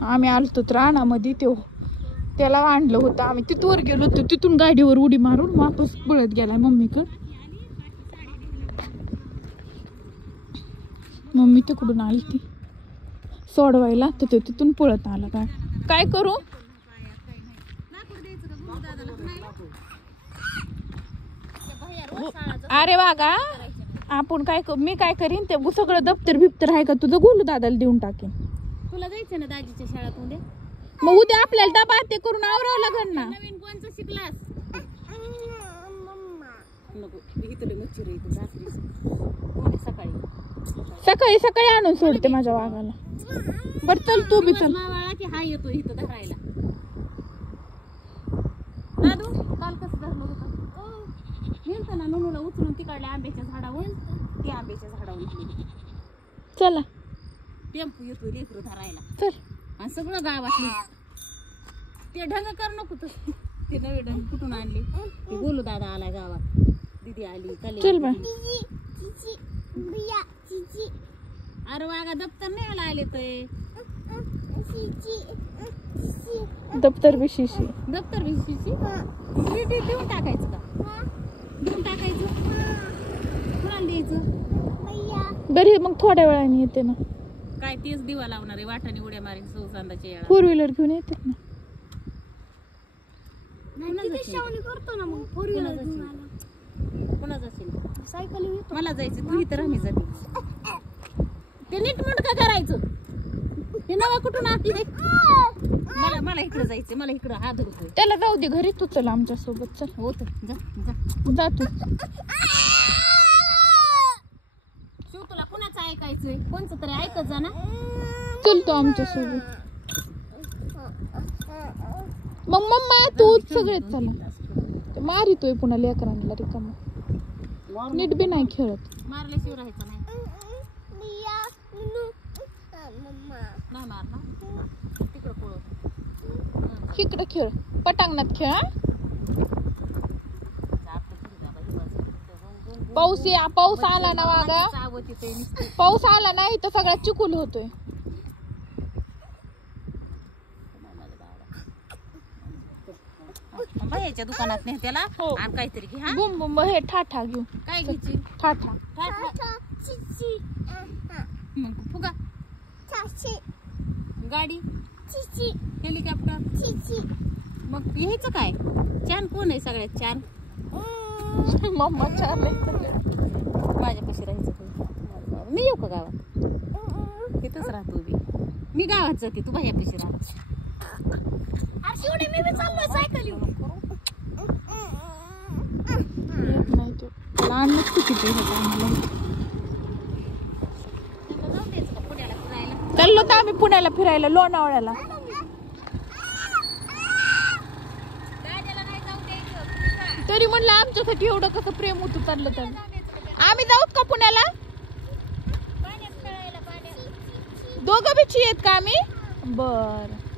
आम्ही आलतो रानामध्ये त्याला आणलं होतं आम्ही तिथवर गेलो होतो तिथून गाडीवर उडी मारून वापस पळत गेलाय मम्मीकडं मम्मी तिकडून आली ती सोडवायला तर तो तिथून पळत आला काय करू अरे वागा आपण मी काय करीन ते सगळं दप्तर बिप्तर आहे का तुझं गोलू दादाला देऊन टाकेन तुला जायचं ना दाजीच्या शाळेत उद्या मग उद्या आपल्याला डबा ते करून आवरावं लागेल ना नवीन कोणचं शिकलास नको इथले मच्छर इथं सकाळी सकाळी सकाळी आणून सोडते माझ्या वाघाला बरं चल तू बी चल मावाळा की हा येतो इथं धरायला दादू काल कसं धरलं होतं नेलतं ना ननूला उचलून तिकडल्या आंब्याच्या झाडावर त्या आंब्याच्या झाडावर चला टेम्पो येतो लेकरू धरायला चल आणि सगळं गावातली ते ढंग कर नको ते नवे ढंग कुठून आणले ते बोलू दादा आलाय गावात दीदी आली चल बा अरे वागा दप्तर नाही आले ते दप्तर बी शिशी दप्तर विषयीची देऊन टाकायचं का देऊन टाकायचं कुणाला द्यायचं घरी मग थोड्या वेळाने येते ना काय तेच दिवा लावणार आहे वाटाने उड्या मारीन सौसांदाच्या येळा 4 व्हीलर घेऊन येतात ना करतो ना मग 4 व्हीलर कोणा जाशील सायकल मला जायचं तू इथं आम्ही जाते ते नीट मुटका करायचं ते नवा कुठून आती मला इकडे जायचं मला इकडे हात धरतोय त्याला जाऊ दे घरी तू चल आमच्या सोबत चल हो तर जा तू शिव तुला कोणाचं ऐकायचंय कोणचं तरी ऐकत जा ना चल तू आमच्या सोबत मग मम्मा तू सगळेच चला मारितोय पुन्हा लेकरांना रिकामा नीट बी नाही खेळत मारल्याशिवाय राहायचं नाही नाही मारणार तिकडं पळव इकडे खेळ पटांगणात खेळ पाऊस आला ना वागा पाऊस आला नाही तर सगळा चिखल होतोय भैयाच्या दुकानात नाही त्याला आणि काहीतरी घे हा बुम बुम हे ठाठा घेऊ काय घ्यायची ठाठा मग फुगा गाडी हेलिकॉप्टर मग घ्यायचं काय छान कोण आहे सगळ्यात छान मम्मा छान माझ्यापाशी राहायचं मी येऊ का गावात तिथंच राहतो मी गावात जाते तू भैयापाशी राहा मी चाललोय सायकल चाललो तर आम्ही पुण्याला फिरायला लोणावळ्याला तरी म्हणलं आमच्यासाठी एवढं कसं प्रेम होतं चाललं तर आम्ही जाऊत का पुण्याला दोघं बिची आहेत का आम्ही बर